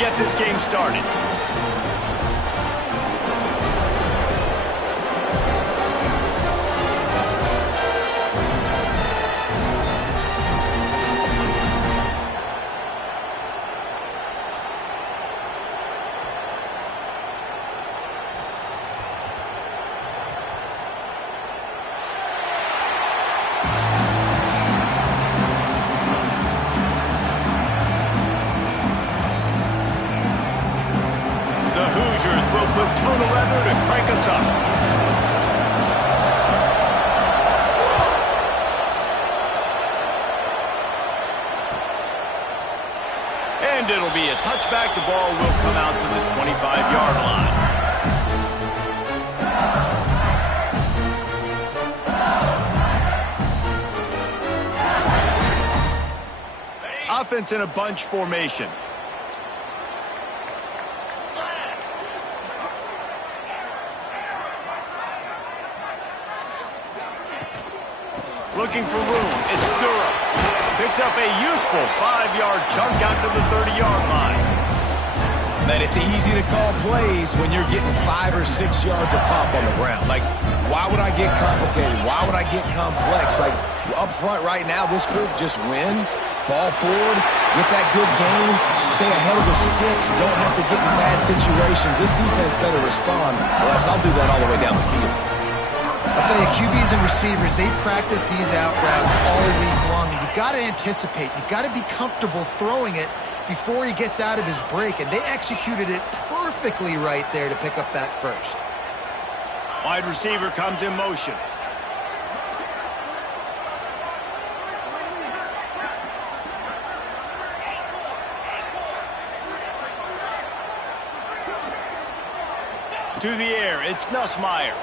get this game started. Will put total leather to crank us up. And it'll be a touchback. The ball will come out to the 25-yard line. Offense in a bunch formation. Looking for room. It's Durham. Picks up a useful 5-yard chunk out to the 30-yard line. Man, it's easy to call plays when you're getting 5 or 6 yards of pop on the ground. Like, why would I get complicated? Why would I get complex? Like, up front right now, this group just win, fall forward, get that good game, stay ahead of the sticks, don't have to get in bad situations. This defense better respond, or else I'll do that all the way down the field. I'll tell you, QBs and receivers, they practice these out routes all week long. You've got to anticipate. You've got to be comfortable throwing it before he gets out of his break. And they executed it perfectly right there to pick up that first. Wide receiver comes in motion. To the air, it's Nussmeier.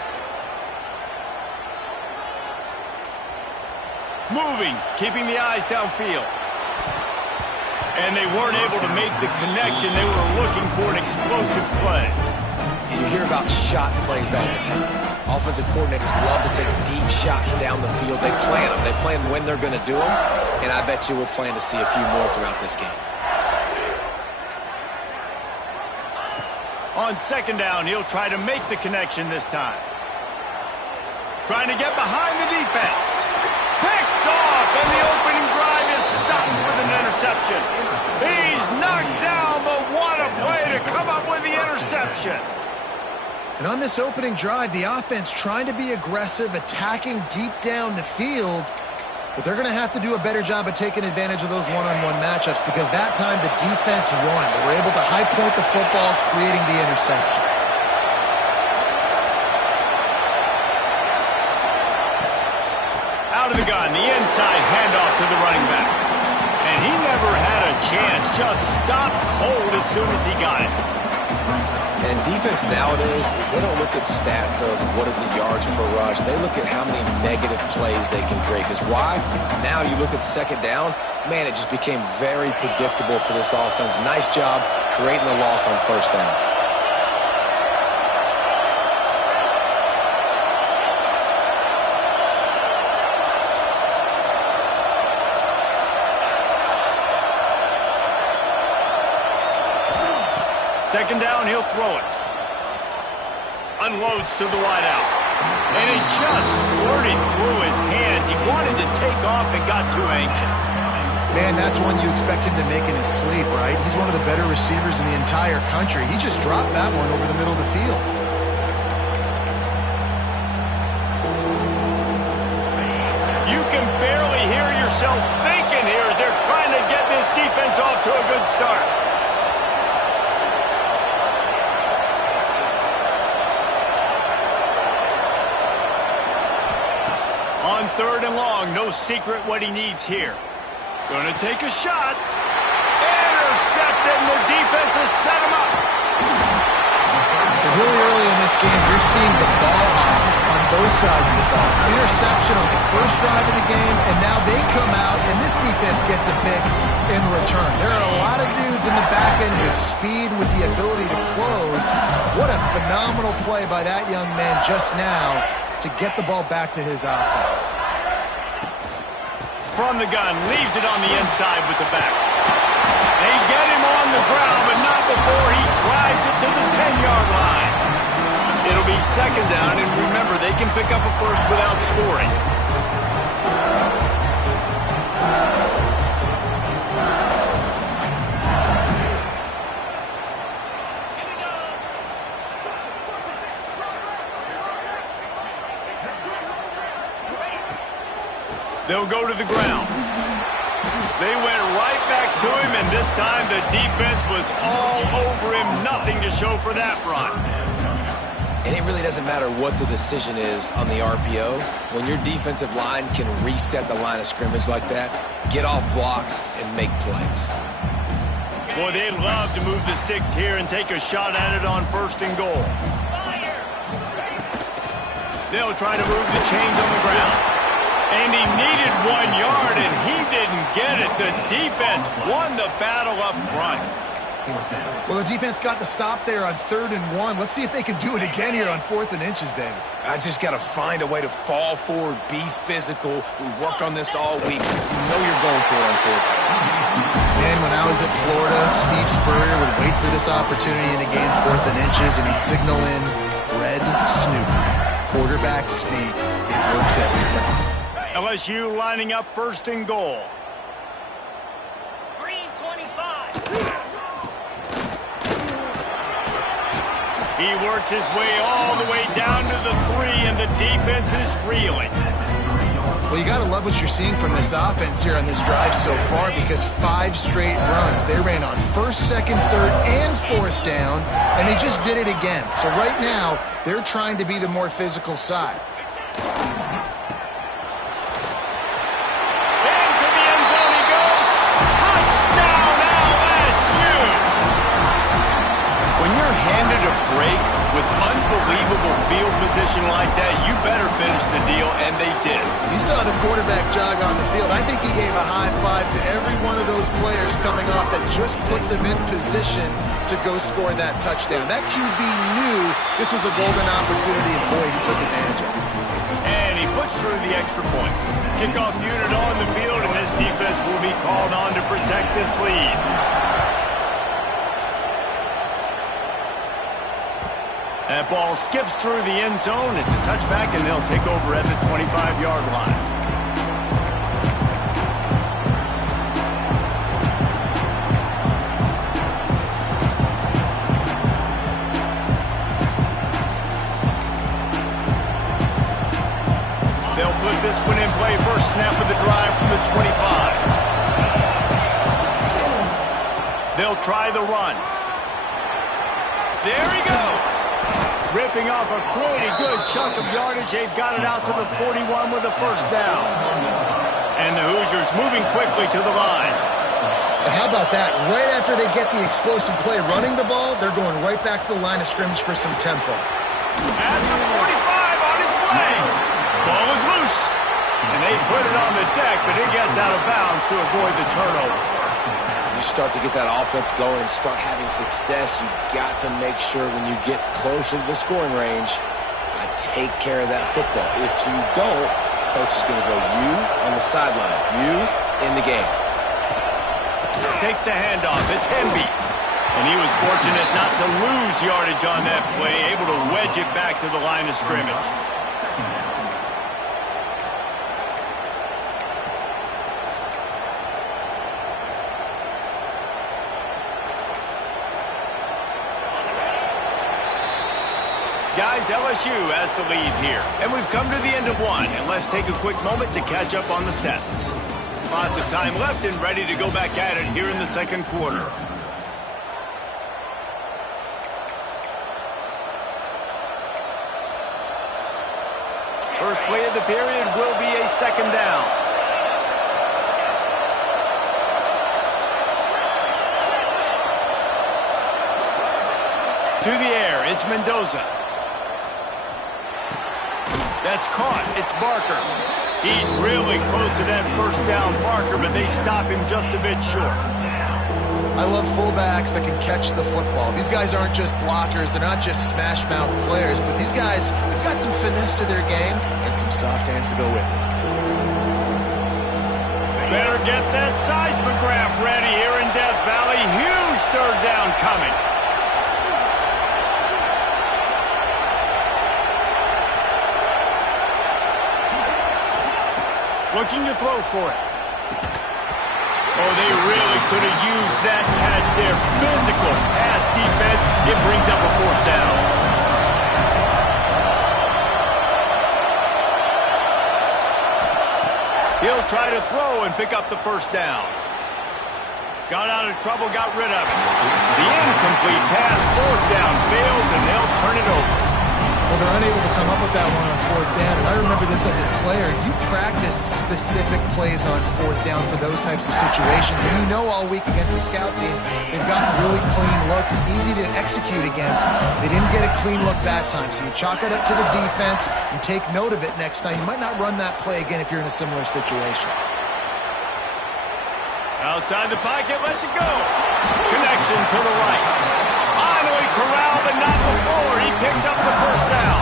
Moving, keeping the eyes downfield. And they weren't able to make the connection. They were looking for an explosive play. And you hear about shot plays all the time. Offensive coordinators love to take deep shots down the field. They plan them. They plan when they're going to do them. And I bet you we'll plan to see a few more throughout this game. On second down, he'll try to make the connection this time. Trying to get behind the defense. Picked off, and the opening drive is stopped with an interception. He's knocked down, but what a play to come up with the interception. And on this opening drive, the offense trying to be aggressive, attacking deep down the field, but they're going to have to do a better job of taking advantage of those one-on-one matchups because that time the defense won. They were able to high point the football, creating the interception. Out of the gun, the inside handoff to the running back. And he never had a chance, just stopped cold as soon as he got it. And defense nowadays, they don't look at stats of what is the yards per rush. They look at how many negative plays they can create. Because why? Now you look at second down, man, it just became very predictable for this offense. Nice job creating the loss on first down. Second down, he'll throw it. Unloads to the wideout. And it just squirted through his hands. He wanted to take off and got too anxious. Man, that's one you expect him to make in his sleep, right? He's one of the better receivers in the entire country. He just dropped that one over the middle of the field. You can barely hear yourself thinking here as they're trying to get this defense off to a good start. On third and long, no secret what he needs here. Gonna take a shot. Intercepted, and the defense has set him up. Really early in this game, you're seeing the ball hawks on both sides of the ball. Interception on the first drive of the game, and now they come out, and this defense gets a pick in return. There are a lot of dudes in the back end with speed, with the ability to close. What a phenomenal play by that young man just now to get the ball back to his offense. From the gun, leaves it on the inside with the back. They get him on the ground, but not second down, and remember, they can pick up a first without scoring. They'll go to the ground. They went right back to him, and this time the defense was all over him. Nothing to show for that run. And it really doesn't matter what the decision is on the RPO. When your defensive line can reset the line of scrimmage like that, get off blocks, and make plays. Boy, they'd love to move the sticks here and take a shot at it on 1st and goal. They'll try to move the chains on the ground. And he needed 1 yard, and he didn't get it. The defense won the battle up front. Well, the defense got the stop there on 3rd and 1. Let's see if they can do it again here on 4th and inches, David. I just got to find a way to fall forward, be physical. We work on this all week. You know you're going for it on 4th. And when I was at Florida, Steve Spurrier would wait for this opportunity in a game, 4th and inches, and he'd signal in red snoop, quarterback sneak. It works every time. LSU lining up 1st and goal. Green 25. He works his way all the way down to the 3, and the defense is reeling. Well, you got to love what you're seeing from this offense here on this drive so far, because 5 straight runs. They ran on 1st, 2nd, 3rd, and 4th down, and they just did it again. So right now, they're trying to be the more physical side. Break with unbelievable field position like that, you better finish the deal, and they did. You saw the quarterback jog on the field. I think he gave a high five to every one of those players coming off that just put them in position to go score that touchdown. That QB knew this was a golden opportunity, and boy, he took advantage of it. And he puts through the extra point. Kickoff unit on the field, and this defense will be called on to protect this lead. That ball skips through the end zone. It's a touchback, and they'll take over at the 25-yard line. They'll put this one in play. First snap of the drive from the 25. They'll try the run. There he goes. Ripping off a pretty good chunk of yardage. They've got it out to the 41 with a 1st down. And the Hoosiers moving quickly to the line. And how about that? Right after they get the explosive play running the ball, they're going right back to the line of scrimmage for some tempo. At the 45 on its way. Ball is loose. And they put it on the deck, but it gets out of bounds to avoid the turnover. You start to get that offense going and start having success, you've got to make sure when you get closer to the scoring range, I take care of that football. If you don't, coach is going to go, you on the sideline, you in the game. Takes the handoff. It's Hemby. And he was fortunate not to lose yardage on that play, able to wedge it back to the line of scrimmage. Guys, LSU has the lead here. And we've come to the end of one. And let's take a quick moment to catch up on the stats. Lots of time left and ready to go back at it here in the 2nd quarter. First play of the period will be a 2nd down. To the air, it's Mendoza. That's caught. It's Barker. He's really close to that 1st down marker, but they stop him just a bit short. I love fullbacks that can catch the football. These guys aren't just blockers. They're not just smash-mouth players, but these guys have got some finesse to their game and some soft hands to go with it. Better get that seismograph ready here in Death Valley. Huge 3rd down coming. Looking to throw for it. Oh, they really could have used that catch there. Physical pass defense. It brings up a 4th down. He'll try to throw and pick up the 1st down. Got out of trouble, got rid of it. The incomplete pass, 4th down, fails, and they'll turn it over. Well, they're unable to come up with that one on 4th down, and I remember this as a player. You practice specific plays on 4th down for those types of situations, and you know all week against the scout team, they've gotten really clean looks, easy to execute against. They didn't get a clean look that time, so you chalk it up to the defense and take note of it next time. You might not run that play again if you're in a similar situation. Outside the pocket, lets it go. Connection to the right. Finally corralled, but not before. He picks up the 1st down.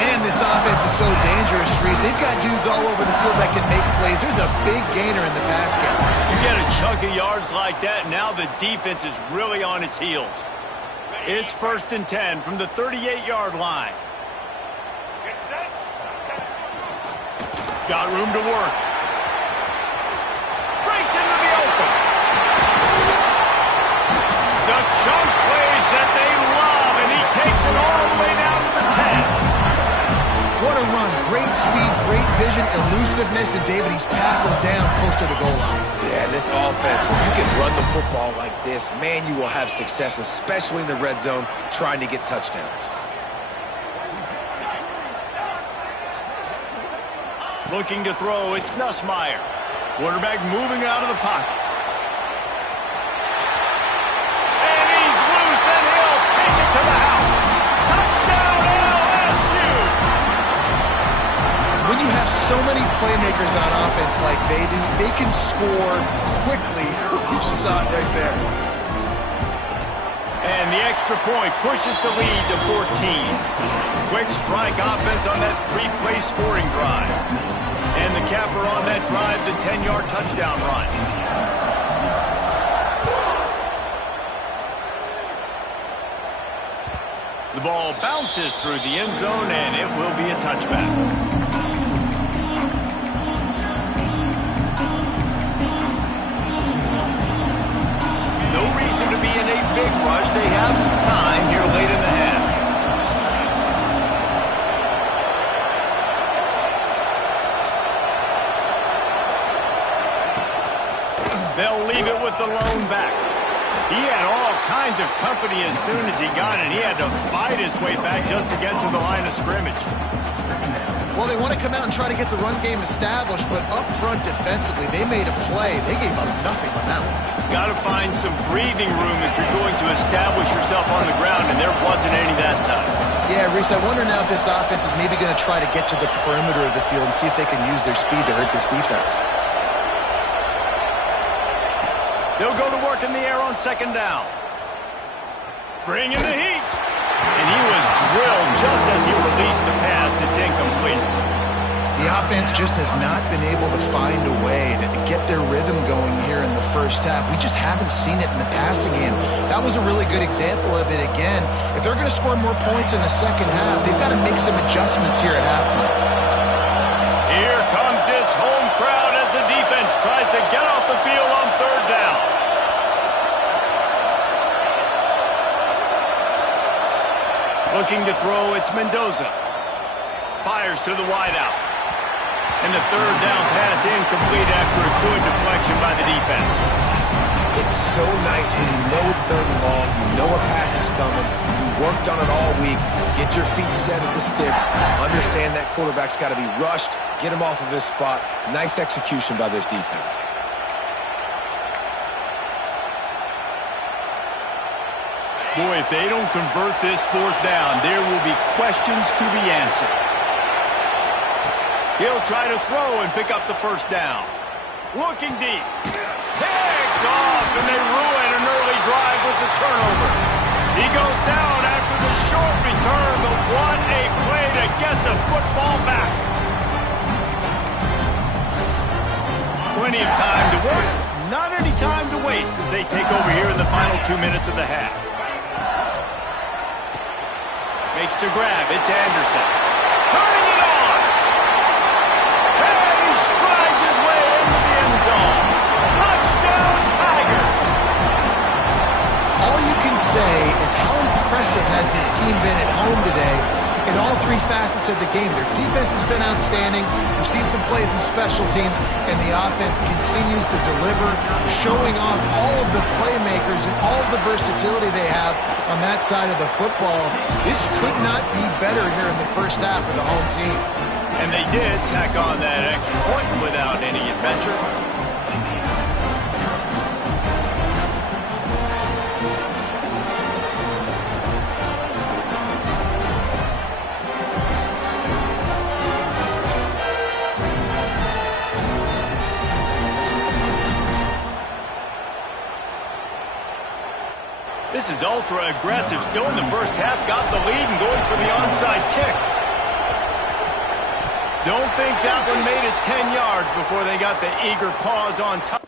Man, this offense is so dangerous, Reese. They've got dudes all over the field that can make plays. There's a big gainer in the pass game. You get a chunk of yards like that, now the defense is really on its heels. It's 1st and 10 from the 38-yard line. Got room to work. Breaks into the open. The chunk plays that they love, and he takes it all the way down to the 10. What a run. Great speed, great vision, elusiveness, and David, he's tackled down close to the goal line. Yeah, this offense, when you can run the football like this, man, you will have success, especially in the red zone, trying to get touchdowns. Looking to throw, it's Nussmeier. Quarterback moving out of the pocket. And he's loose, and he'll take it to the house. Touchdown, LSU! When you have so many playmakers on offense like they do, they can score quickly. You just saw it right there. And the extra point pushes the lead to 14. Quick strike offense on that 3-play scoring drive. And the capper on that drive, the 10-yard touchdown run. The ball bounces through the end zone, and it will be a touchback. No reason to be in a big rush. They have some time here late in the half. They'll leave it with the lone back. He had all kinds of company as soon as he got it. He had to fight his way back just to get to the line of scrimmage. Well, they want to come out and try to get the run game established, but up front defensively, they made a play. They gave up nothing on that one. Got to find some breathing room if you're going to establish yourself on the ground, and there wasn't any that time. Yeah, Reese, I wonder now if this offense is maybe going to try to get to the perimeter of the field and see if they can use their speed to hurt this defense. They'll go to work in the air on 2nd down. Bringing the heat. And he was drilled just as he released the pass. It's incomplete. The offense just has not been able to find a way to get their rhythm going here in the first half. We just haven't seen it in the passing game. That was a really good example of it again. If they're going to score more points in the second half, they've got to make some adjustments here at halftime. Here comes this home crowd as the defense tries to get off the field on 3rd down. Looking to throw, it's Mendoza. Fires to the wideout. And the 3rd down pass incomplete after a good deflection by the defense. It's so nice when you know it's 3rd and long, you know a pass is coming, you worked on it all week, get your feet set at the sticks, understand that quarterback's got to be rushed, get him off of his spot. Nice execution by this defense. Boy, if they don't convert this 4th down, there will be questions to be answered. He'll try to throw and pick up the 1st down. Looking deep. Picked off, and they ruin an early drive with the turnover. He goes down after the short return, but what a play to get the football back. Plenty of time to work, not any time to waste as they take over here in the final 2 minutes of the half. Makes the grab. It's Anderson. Turning it on. And say is how impressive has this team been at home today in all three facets of the game. Their defense has been outstanding. We've seen some plays in special teams, and the offense continues to deliver, showing off all of the playmakers and all of the versatility they have on that side of the football. This could not be better here in the first half for the home team. And they did tack on that extra point without any adventure. This is ultra-aggressive. Still in the first half. Got the lead and going for the onside kick. Don't think that one made it 10 yards before they got the eager paws on top.